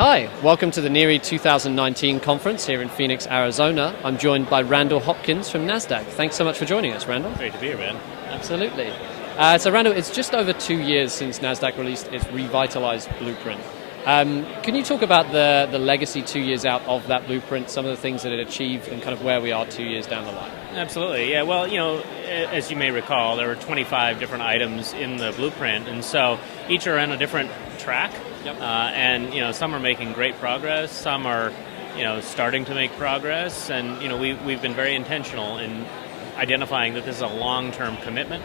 Hi, welcome to the NIRI 2019 conference here in Phoenix, Arizona. I'm joined by Randall Hopkins from Nasdaq. Thanks so much for joining us, Randall. Great to be here, man. Absolutely. So Randall, it's just over 2 years since Nasdaq released its Revitalize Blueprint. Can you talk about the legacy 2 years out of that blueprint, some of the things that it achieved, and kind of where we are 2 years down the line? Absolutely, yeah. Well, as you may recall, there were 25 different items in the blueprint, and so each are on a different track. Yep. And some are making great progress, some are starting to make progress, and we've been very intentional in identifying that this is a long-term commitment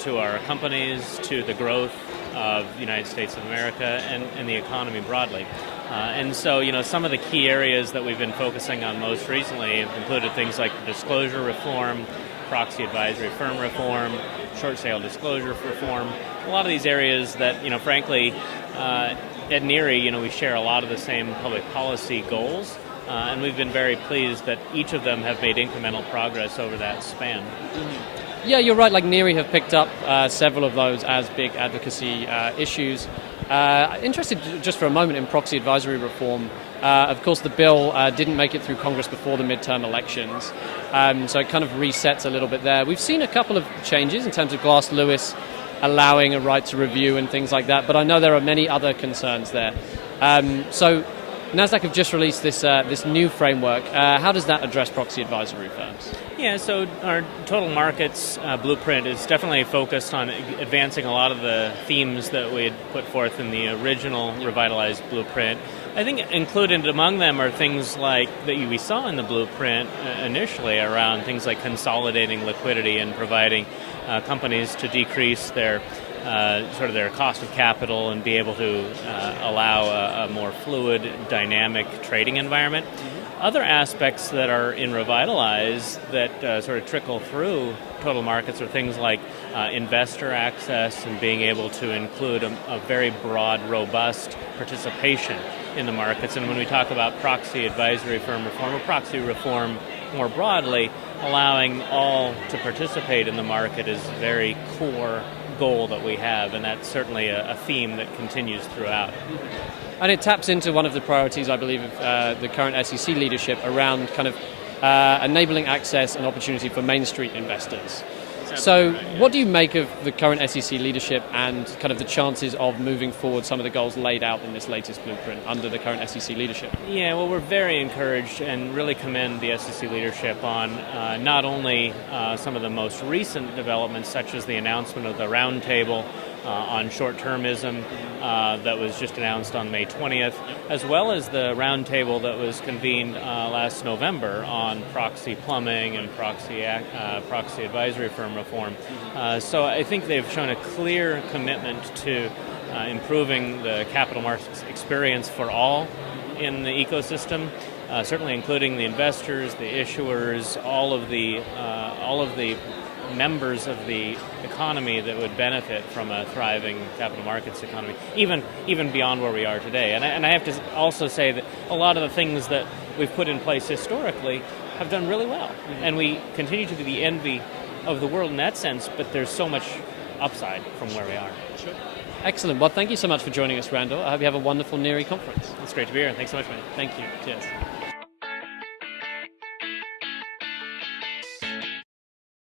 to our companies, to the growth of the United States of America and the economy broadly. And so, some of the key areas that we've been focusing on most recently have included things like disclosure reform, proxy advisory firm reform, short sale disclosure reform. A lot of these areas that, frankly, at NIRI, we share a lot of the same public policy goals. And we've been very pleased that each of them have made incremental progress over that span. Mm-hmm. Yeah, you're right. Like NIRI have picked up several of those as big advocacy issues. Interested just for a moment in proxy advisory reform. Of course, the bill didn't make it through Congress before the midterm elections, so it kind of resets a little bit there. We've seen a couple of changes in terms of Glass-Lewis allowing a right to review and things like that, but I know there are many other concerns there. So Nasdaq have just released this new framework. How does that address proxy advisory firms? Yeah, so our total markets blueprint is definitely focused on advancing a lot of the themes that we had put forth in the original Revitalized Blueprint. I think included among them are things like that we saw in the blueprint initially around things like consolidating liquidity and providing companies to decrease their their cost of capital and be able to allow a more fluid, dynamic trading environment. Other aspects that are in Revitalize that sort of trickle through total markets are things like investor access and being able to include a very broad, robust participation in the markets. And when we talk about proxy advisory firm reform or proxy reform more broadly, allowing all to participate in the market is a very core goal that we have, and that's certainly a theme that continues throughout. And it taps into one of the priorities, I believe, of the current SEC leadership around kind of enabling access and opportunity for Main Street investors. So what do you make of the current SEC leadership and kind of the chances of moving forward some of the goals laid out in this latest blueprint under the current SEC leadership? Yeah, well, we're very encouraged and really commend the SEC leadership on not only some of the most recent developments, such as the announcement of the roundtable on short-termism that was just announced on May 20th, as well as the roundtable that was convened last November on proxy plumbing and proxy advisory firm reform. So I think they've shown a clear commitment to improving the capital markets experience for all in the ecosystem, certainly including the investors, the issuers, all of the members of the economy that would benefit from a thriving capital markets economy, even beyond where we are today. And I have to also say that a lot of the things that we've put in place historically have done really well. And we continue to be the envy of the world in that sense, but there's so much upside from where we are. Sure. Excellent. Well, thank you so much for joining us, Randall. I hope you have a wonderful NIRI conference. It's great to be here. Thanks so much, man. Thank you. Cheers.